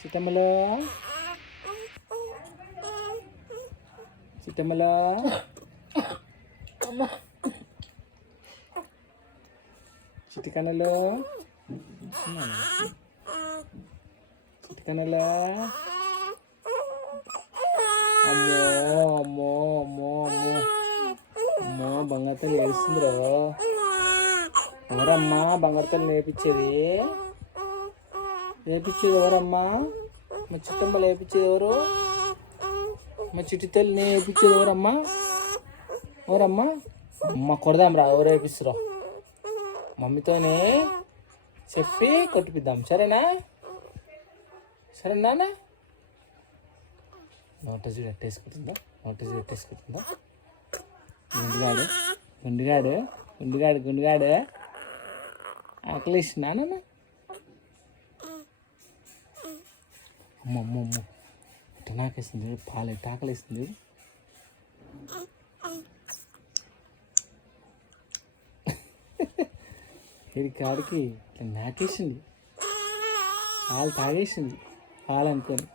చిట్టమ్మలో చిట్టమ్మలో చిటికనలో చిటికనలో అమ్మో అమ్మో అమ్మో అమ్మో అమ్మో బంగారుతల్లి లేస్తుందిరో ఎవరమ్మా బంగారుతల్లి నేర్పించేది వేపించేది ఎవరమ్మా మా చిట్టమ్మ వేపించేది ఎవరు మా చిట్టి తల్లి నేర్పించేది ఎవరమ్మా ఎవరమ్మా? అమ్మ కొడదాం రా ఎవరు వేపిస్తురా మమ్మీతోనే చెప్పి కొట్టిపిద్దాం. సరేనా? సరేనా నోటస్ ఎట్టేసుకుంటుందా నోటీస్ ఎట్టేసుకుంటుందా గుండుగాడు గుండుగాడు గుండుగాడు గుండుగాడు. ఆకలిస్తున్నానన్నా అమ్మ అమ్మ అమ్మ. ఎట్ట పాలు ఎట్ట ఇది కాడికి ఇట్లా నాకేసింది. పాలు తాగేసింది. పాలు అనుకోని.